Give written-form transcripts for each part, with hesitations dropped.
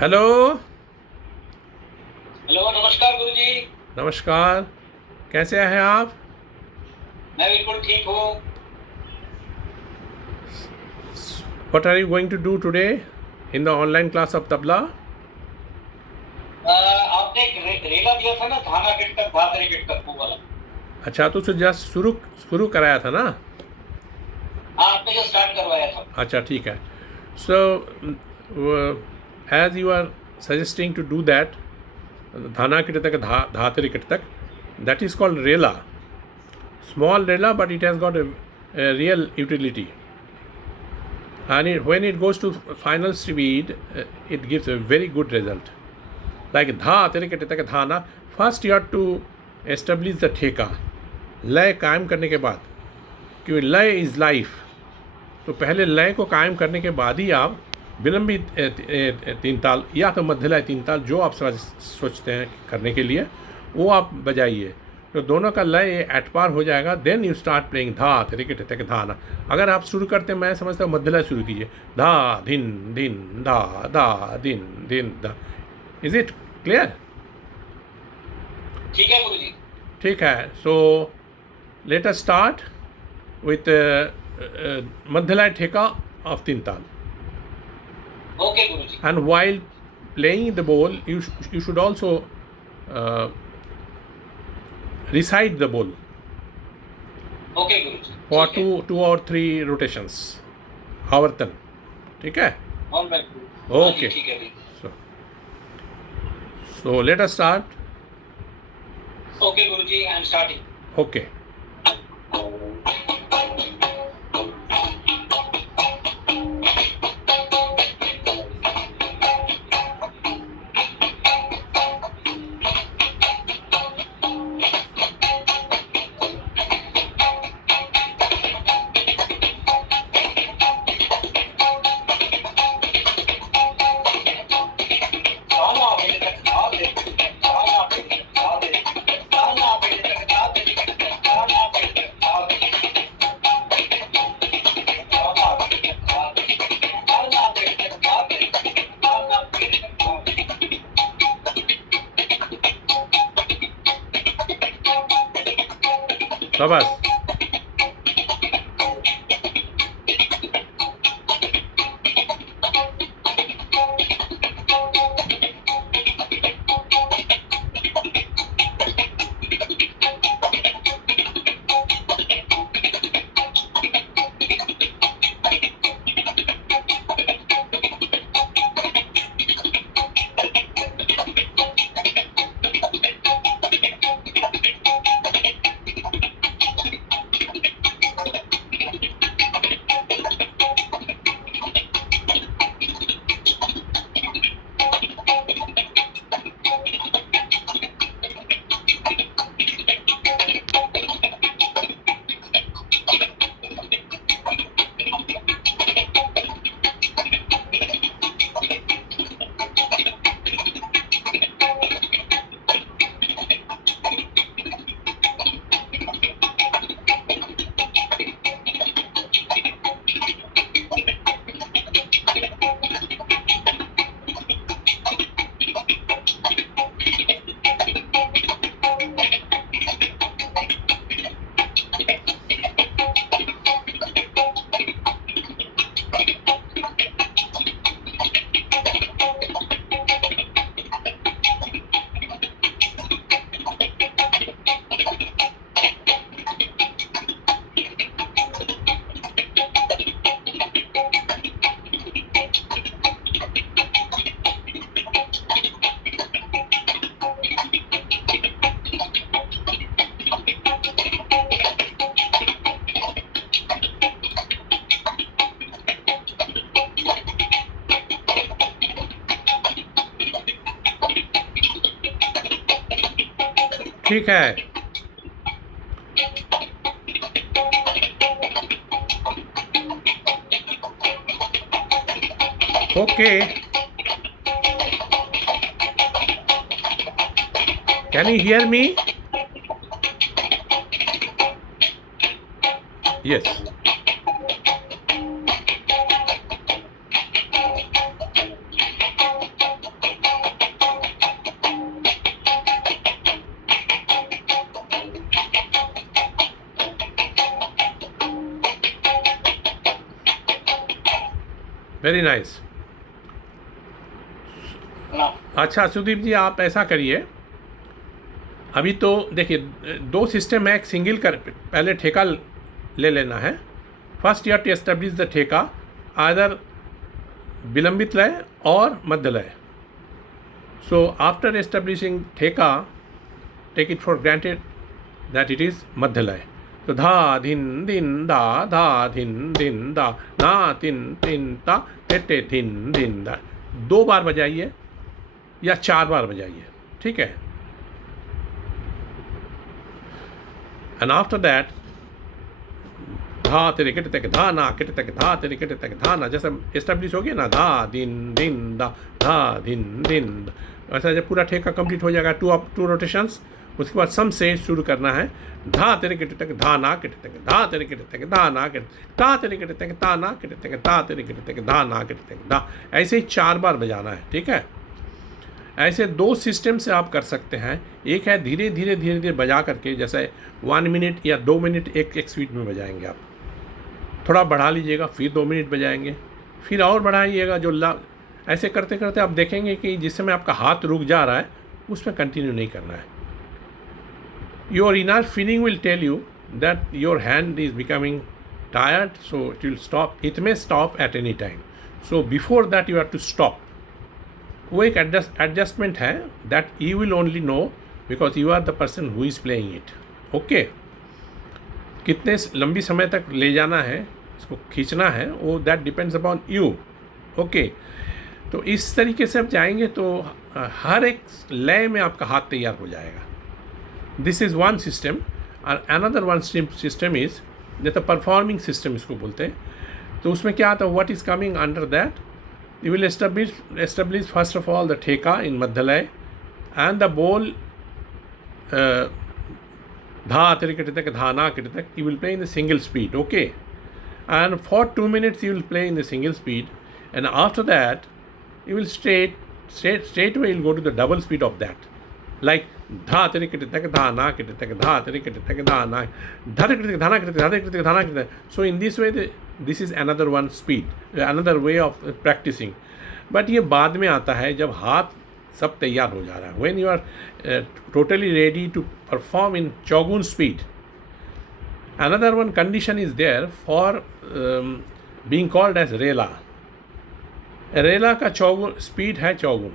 Hello. Hello, नमस्कार गुरुजी। नमस्कार। कैसे हैं आप? मैं बिल्कुल ठीक हूँ। What are you going to do today in the online class of tabla? आपने एक रेला दिया था ना, धाना गिट्टक धातरी गिट्टक, वो वाला। अच्छा, तो उसे जस्ट शुरू शुरू कराया था ना? हाँ, आपने जो स्टार्ट करवाया था। अच्छा, ठीक है। So as you are suggesting to do that, धाना किट तक धातरी किट तक, that is called rela. Small rela, but it has got a real utility. And when it goes to final speed, it gives a very good result. Like dha तरीके तक धाना, first you have to establish the ठेका। लय कायम करने के बाद, क्योंकि लय इज़ लाइफ, तो पहले लय को कायम करने के बाद ही आप विलंबित तीन ताल या तो मध्य लय तीन ताल जो आप सोचते हैं करने के लिए, वो आप बजाइए। तो दोनों का लय एट पार हो जाएगा, देन यू स्टार्ट प्लेइंग धा तरीके तक धाना। अगर आप शुरू करते हैं, मैं समझता हूँ मध्य लय शुरू कीजिए, धा धिन धिन धा धा धिन धिन धा। Is it clear? ठीक है गुरुजी। ठीक है। So let us start with madhyalaya theka of teen taal. Okay guruji. And while playing the bowl, you should also recite the bowl okay Guruji, for ठीक है। two or three rotations, आवर्तन। ठीक है? On back. हाँ जी, Okay. ठीक है बिल्कुल। So, so let us start. Okay Guruji, I am starting. Okay. धाना गिट्टक धातरी गिट्टक, धाना गिट्टक धातरी गिट्टक, धाना गिट्टक धातरी गिट्टक, धाना गिट्टक धातरी गिट्टक, धाना गिट्टक धातरी गिट्टक, धाना गिट्टक धातरी गिट्टक, धाना गिट्टक धातरी। शाबाश। ठीक है। Okay. Can you hear me? Yes. Very nice. ना अच्छा सुदीप जी, आप ऐसा करिए, अभी तो देखिए दो सिस्टम है, एक सिंगल कर पहले ठेका ले लेना है। First you have to establish the theka either vilambit laya or madhya laya. So after establishing theka, take it for granted that it is madhya laya. तो धा धिन दिन दा, धा धिन दिन दा, ना तिन तिन ता, टे धिन दिन दा। 2 बार बजाइए या 4 बार बजाइए, ठीक है। एंड आफ्टर दैट धा तेरे किट तक धा ना किट तक धा तेरे किट तक धा ना, जैसे एस्टेब्लिश हो गया ना, धा दिन दिन दा, धा दिन दिन दा। ऐसा जब पूरा ठेका कंप्लीट हो जाएगा, 2 रोटेशंस, उसके बाद सम से शुरू करना है। धा तेरे किट तक धा ना किट तक, धा तेरे किट तक धा ना किट, ता तेरे किट तक ता ना किट तक, ता तेरे किट तक धा ना किट तक धा। ऐसे ही 4 बार बजाना है, ठीक है। ऐसे 2 सिस्टम से आप कर सकते हैं। एक है धीरे धीरे धीरे धीरे बजा करके, जैसे 1 मिनट या 2 मिनट एक स्पीड में बजाएंगे आप, थोड़ा बढ़ा लीजिएगा, फिर 2 मिनट बजाएंगे, फिर और बढ़ाइएगा। ऐसे करते करते आप देखेंगे कि जिस समय आपका हाथ रुक जा रहा है उसमें कंटिन्यू नहीं करना है। Your inner feeling will tell you that your hand is becoming tired, so it will stop, it may stop at any time. So before that you have to stop. वो एक एडजस्टमेंट है that you will only know because you are the person who is playing it, okay. कितने लंबी समय तक ले जाना है, इसको खींचना है, वो that depends upon you, okay. तो इस तरीके से आप जाएंगे तो हर एक लय में आपका हाथ तैयार हो जाएगा। This is one system. और अनदर वन सिस्टम इज़ जैसे परफॉर्मिंग सिस्टम इसको बोलते हैं। तो उसमें क्या आता है, what is coming under that, you will establish first of all the theka in madhyalay and the bowl dha tirikitatak dhana kitatak you will play in the single speed, okay. And for 2 minutes you will play in the single speed, and after that you will straightway you'll go to the double speed of that, like dha tirikitatak dhana kitatak dha tirikitatak dhana dha tirikitatak dhana kitatak dha tirikitatak dhana kitatak. So in this way this is another one speed, another way of practicing. But ये बाद में आता है जब हाथ सब तैयार हो जा रहा है, when you are totally ready to perform in chogun speed. Another one condition is there for being called as रेला। रेला का चौगुन स्पीड है चौगुन,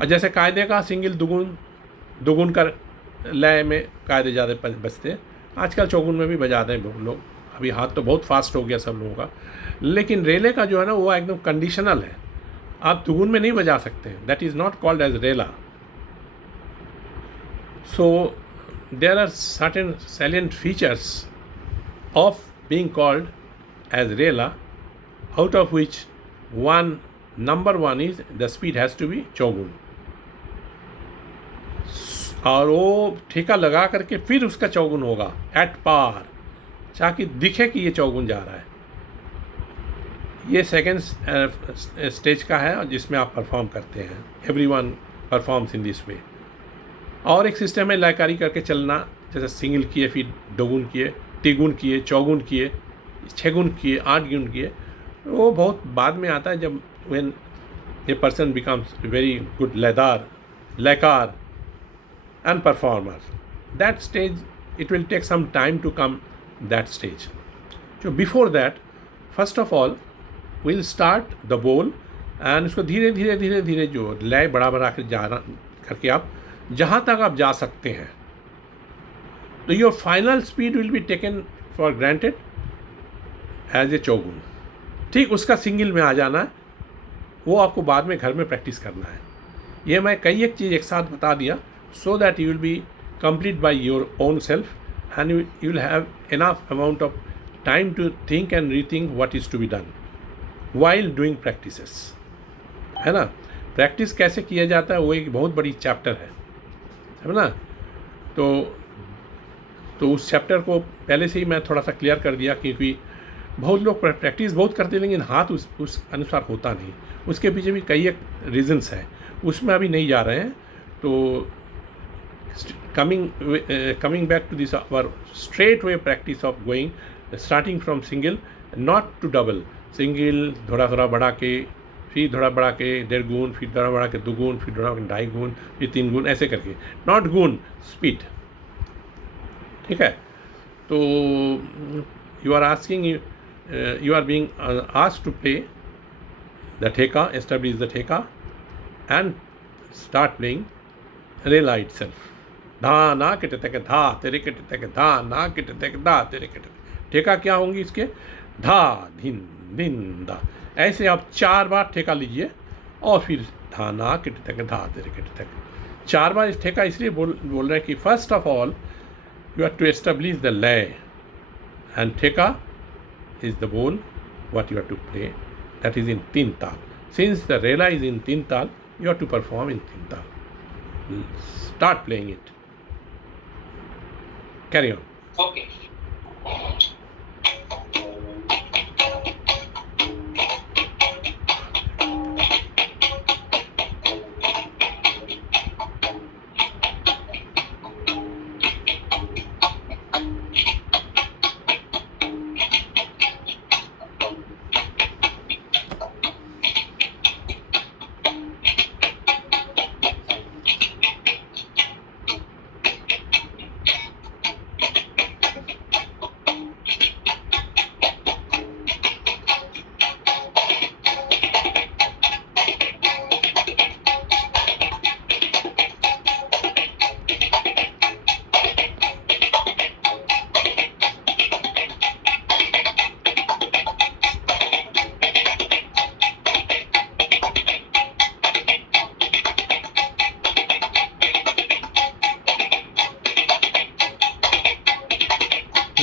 और जैसे कायदे का सिंगल दुगुन का लय में कायदे ज़्यादा बजते हैं, आजकल चौगुन में भी बजाते हैं बहुत लोग। अभी हाथ तो बहुत फास्ट हो गया सब लोगों का, लेकिन रेले का जो है ना वो एकदम कंडीशनल है, आप दुगुन में नहीं बजा सकते हैं, that is not called as rela. So there are certain salient features of being called as rela, out of which number one is the speed has to be chaugun. और वो ठेका लगा करके फिर उसका चौगुन होगा एट पार, ताकि दिखे कि ये चौगुन जा रहा है। ये सेकेंड स्टेज का है और जिसमें आप परफॉर्म करते हैं, everyone performs in this way. और एक सिस्टम है लयकारी करके चलना, जैसे सिंगल किए, फिर दोगुन किए, तिगुन किए, चौगुन किए, 6 गुण किए, 8 गुण किए। वो बहुत बाद में आता है जब when a person becomes very good layakar and performer. That stage it will take some time to come that stage. So before that, first of all we'll start the bowl and उसको धीरे धीरे धीरे धीरे जो लय बढ़ा कर जाना करके आप जहाँ तक आप जा सकते हैं, तो your final speed will be taken for granted as a चौगुन। ठीक उसका सिंगल में आ जाना है, वो आपको बाद में घर में प्रैक्टिस करना है। ये मैं कई एक चीज़ एक साथ बता दिया, so that you will be complete by your own self, and you will have enough amount of time to think and rethink what is to be done while doing practices, है ना। प्रैक्टिस कैसे किया जाता है वो एक बहुत बड़ी चैप्टर है ना। तो उस चैप्टर को पहले से ही मैं थोड़ा सा क्लियर कर दिया, क्योंकि बहुत लोग प्रैक्टिस बहुत करते हैं लेकिन हाथ उस अनुसार होता नहीं। उसके पीछे भी कई एक रीजंस है, उसमें अभी नहीं जा रहे हैं। तो coming back to this our straight way practice of going, starting from single, not to double, single, थोड़ा थोड़ा बढ़ा के, फिर थोड़ा बढ़ा के 1.5 गुण, फिर थोड़ा बढ़ा के 2 गुण, फिर थोड़ा 2.5 गुण, फिर 3 गुण, ऐसे करके, नॉट गुण, स्पीड। ठीक है। तो you are asking, you are being asked to play the ठेका, एस्टैब्लिश द ठेका एंड स्टार्ट प्लेइंग रेला इटसेल्फ। धा ना किट तक धा तेरे किट तक धा ना किट तक धा तेरे किट। ठेका क्या होंगी इसके? धा धिन धिन धा। ऐसे आप 4 बार ठेका लीजिए और फिर धा ना किट तक धा तेरे किट तक। 4 बार इस ठेका इसलिए बोल रहे हैं कि first of all you have to establish the lay, and theka is the bowl what you have to play, that is in tin tal. Since the rela is in tin tal, you have to perform in tin tal. Start playing it. Carry on. Okay.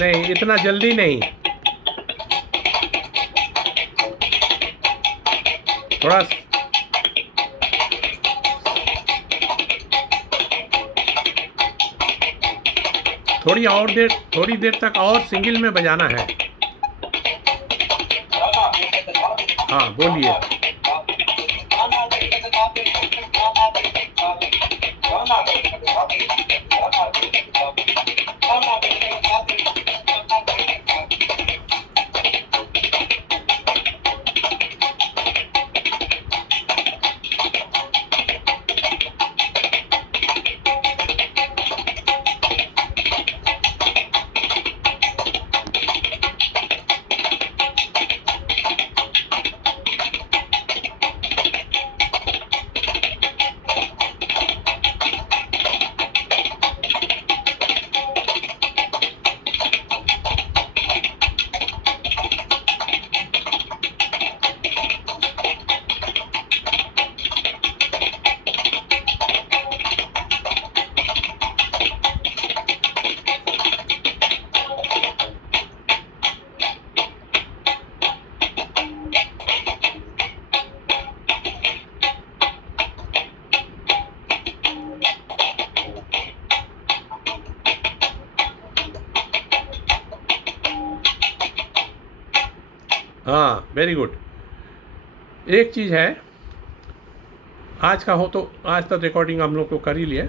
नहीं, इतना जल्दी नहीं, थोड़ा थोड़ी देर तक और single में बजाना है। हाँ, बोलिए। हाँ, वेरी गुड। एक चीज़ है, आज का हो तो आज तक रिकॉर्डिंग हम लोग को कर ही लिया।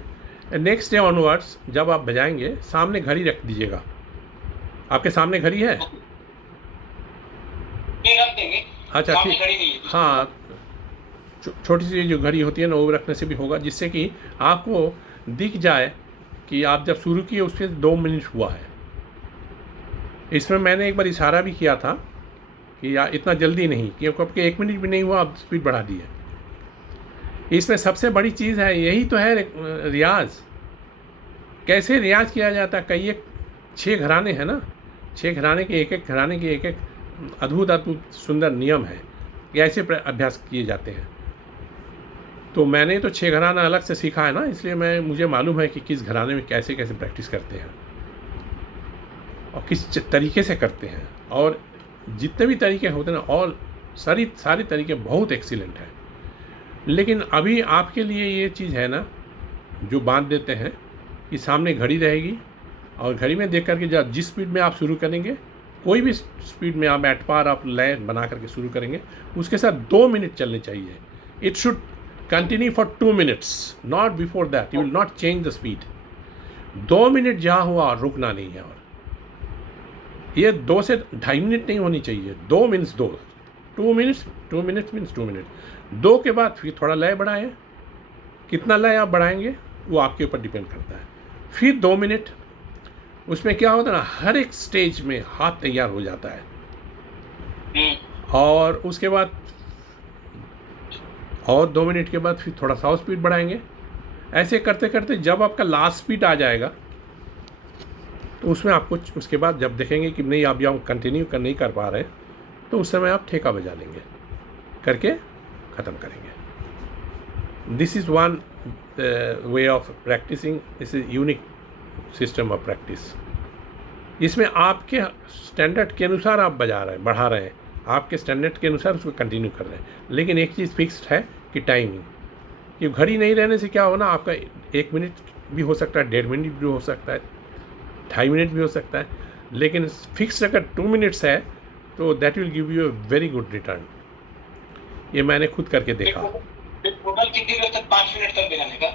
नेक्स्ट डे ऑनवर्ड्स जब आप बजाएंगे, सामने घड़ी रख दीजिएगा। आपके सामने घड़ी है? रख देंगे। अच्छा, ठीक। हाँ, छोटी सी जो घड़ी होती है ना, वो रखने से भी होगा, जिससे कि आपको दिख जाए कि आप जब शुरू किए उससे 2 मिनट हुआ है। इसमें मैंने एक बार इशारा भी किया था कि इतना जल्दी नहीं, क्योंकि 1 मिनट भी नहीं हुआ, आप स्पीड बढ़ा दी है। इसमें सबसे बड़ी चीज़ है, यही तो है रियाज। कैसे रियाज किया जाता है? कई एक 6 घराने हैं ना, 6 घराने के एक घराने के एक अद्भुत सुंदर नियम है कि ऐसे अभ्यास किए जाते हैं। तो मैंने तो 6 घराना अलग से सीखा है ना, इसलिए मुझे मालूम है कि किस घराने में कैसे कैसे प्रैक्टिस करते हैं और किस तरीके से करते हैं। और जितने भी तरीके होते हैं ना, और सारे तरीके बहुत एक्सीलेंट हैं। लेकिन अभी आपके लिए ये चीज़ है ना, जो बांध देते हैं कि सामने घड़ी रहेगी और घड़ी में देख करके जब जिस स्पीड में आप शुरू करेंगे, कोई भी स्पीड में आप एट पार आप लय बना करके शुरू करेंगे, उसके साथ 2 मिनट चलने चाहिए। It should continue for 2 minutes, not before that. You will not change the speed. 2 minute जहाँ हुआ रुकना नहीं है। और ये 2 से 2.5 मिनट नहीं होनी चाहिए, 2 means 2। 2 minutes, 2 minutes means 2 minute. 2 के बाद फिर थोड़ा लय बढ़ाएं, कितना लय आप बढ़ाएंगे वो आपके ऊपर डिपेंड करता है। फिर 2 मिनट, उसमें क्या होता है ना, हर एक स्टेज में हाथ तैयार हो जाता है। और उसके बाद और 2 मिनट के बाद फिर थोड़ा सा और स्पीड बढ़ाएंगे। ऐसे करते करते जब आपका लास्ट स्पीड आ जाएगा तो उसमें आपको उसके बाद जब देखेंगे कि नहीं आप यहाँ कंटिन्यू नहीं कर पा रहे, तो उस समय आप ठेका बजा लेंगे, करके ख़त्म करेंगे। This is one way of practising, this is unique system of practice. इसमें आपके स्टैंडर्ड के अनुसार आप बजा रहे हैं, बढ़ा रहे हैं, आपके स्टैंडर्ड के अनुसार उसको कंटिन्यू कर रहे हैं। लेकिन एक चीज़ फिक्स्ड है कि टाइमिंग, ये घड़ी नहीं रहने से क्या होना, आपका 1 मिनट भी हो सकता है, 1.5 मिनट भी हो सकता है, 2.5 मिनट भी हो सकता है। लेकिन फिक्स अगर 2 मिनट्स है तो that will give you a very good return. ये मैंने खुद करके देखा। टोटल कितनी देर तक? 5 मिनट तक बजाने का?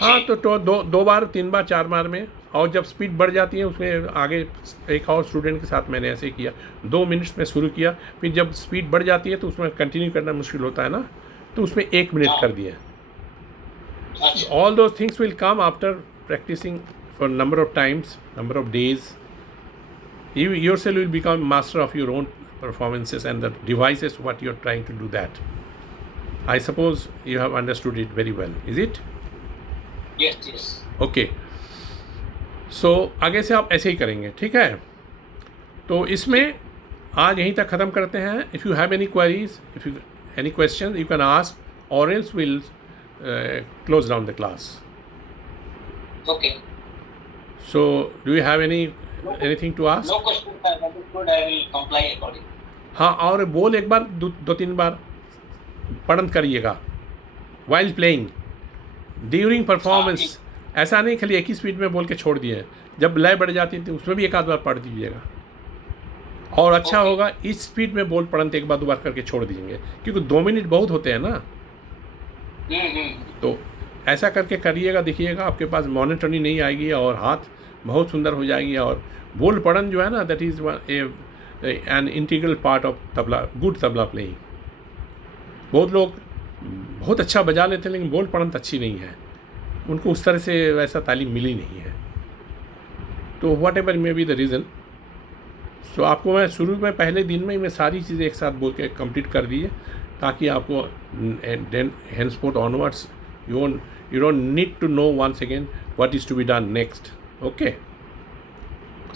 हाँ, तो 2 बार 3 बार 4 बार में। और जब स्पीड बढ़ जाती है उसमें आगे एक और स्टूडेंट के साथ मैंने ऐसे किया, 2 मिनट्स में शुरू किया, फिर जब स्पीड बढ़ जाती है तो उसमें कंटिन्यू करना मुश्किल होता है ना, तो उसमें 1 मिनट कर दिया। All those things will come after practising for number of times, number of days. You yourself will become master of your own performances and the devices what you are trying to do that. I suppose you have understood it very well, is it? Yes. Okay. So आगे से आप ऐसे ही करेंगे, ठीक है? तो इसमें आज यहीं तक ख़त्म करते हैं। If you have any queries, if you any questions, you can ask, or else we'll close down the class. Okay. So do you have anything to ask? No questions are understood. I will comply accordingly. हाँ, और बोल एक बार 2-3 बार पढ़न करिएगा while playing during performance. ऐसा नहीं खाली एक ही स्पीड में बोल के छोड़ दिए, जब लय बढ़ जाती थी उसमें भी एक आध बार पढ़ दीजिएगा। और अच्छा होगा इस स्पीड में बोल पढ़न 1 बार 2 बार करके छोड़ दीजिएंगे, क्योंकि 2 मिनट बहुत होते हैं ना। तो ऐसा करके करिएगा, देखिएगा आपके पास मॉनिटरिंग नहीं आएगी और हाथ बहुत सुंदर हो जाएगी। और बोल पढ़न जो है ना, that is an integral part of tabla, good tabla playing. बहुत लोग बहुत अच्छा बजा लेते हैं लेकिन बोल पढ़न अच्छी नहीं है, उनको उस तरह से वैसा तालीम मिली नहीं है। तो whatever may be the reason, so आपको मैं शुरू में पहले दिन में ही मैं सारी चीज़ें एक साथ बोल के कंप्लीट कर दिए, ताकि आपको henceforth onwards you don't need to know once again what is to be done next. Okay.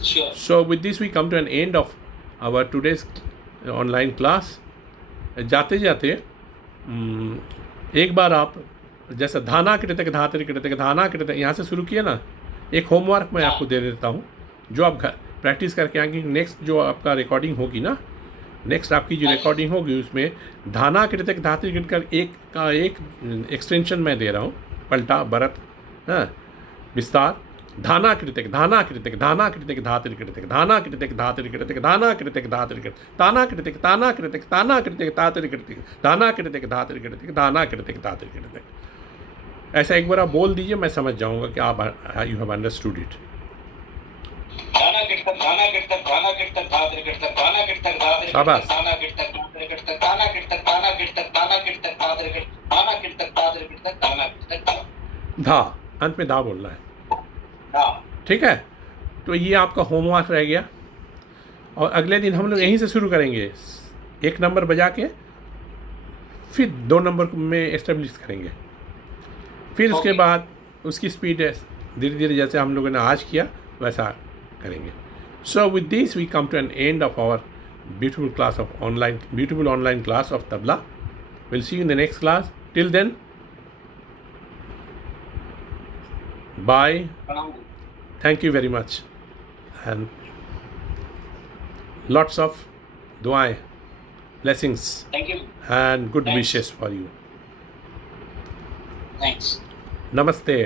Sure. So with this we come to an end of our today's online class. जाते जाते एक बार आप जैसा धाना कृतक धातरि कृतक धाना कृतक यहाँ से शुरू किए ना, एक होमवर्क मैं आपको दे देता हूँ जो आप घर प्रैक्टिस करके आएंगे। नेक्स्ट जो आपका रिकॉर्डिंग होगी ना, नेक्स्ट आपकी जो रिकॉर्डिंग होगी उसमें धाना कृतक धातरि कृतक एक एक्सटेंशन मैं दे रहा हूँ, पलटा भरत, हाँ, विस्तार। धाना कृतक धाना कृतक धाना कृतक धातरि कृतक धाना कृतक धातरि कृतक धाना कृतक धातरि कृतक ताना कृतक ताना कृतक ताना कृतक धातरि कृतक धाना कृतक धातरि कृतक धाना कृतक धातरि कृतक। ऐसा एक बार आप बोल दीजिए, मैं समझ जाऊंगा कि आप यू हैव अंडरस्टूड इट। धाना कृतक धाना कृतक धाना कृतक धातरि कृतक धाना कृतक धातरि कृतक शाबाश। धाना कृतक धातरि कृतक धाना कृतक धाना कृतक धाना कृतक धातरि कृतक धाना कृतक धातरि कृतक धाना कृतक धा, अंत में धा बोलना है, हाँ। ठीक है? तो ये आपका होमवर्क रह गया। और अगले दिन हम लोग यहीं से शुरू करेंगे, 1 नंबर बजा के फिर 2 नंबर में एस्टेब्लिश करेंगे। फिर उसके बाद उसकी स्पीड है धीरे धीरे जैसे हम लोगों ने आज किया वैसा करेंगे। So with this we come to an end of our beautiful online class of tabla. We'll see you in the next class. Till then, bye. Thank you very much, and lots of du'ai, blessings, Thank you. and good Thanks. wishes for you. Thanks. Namaste.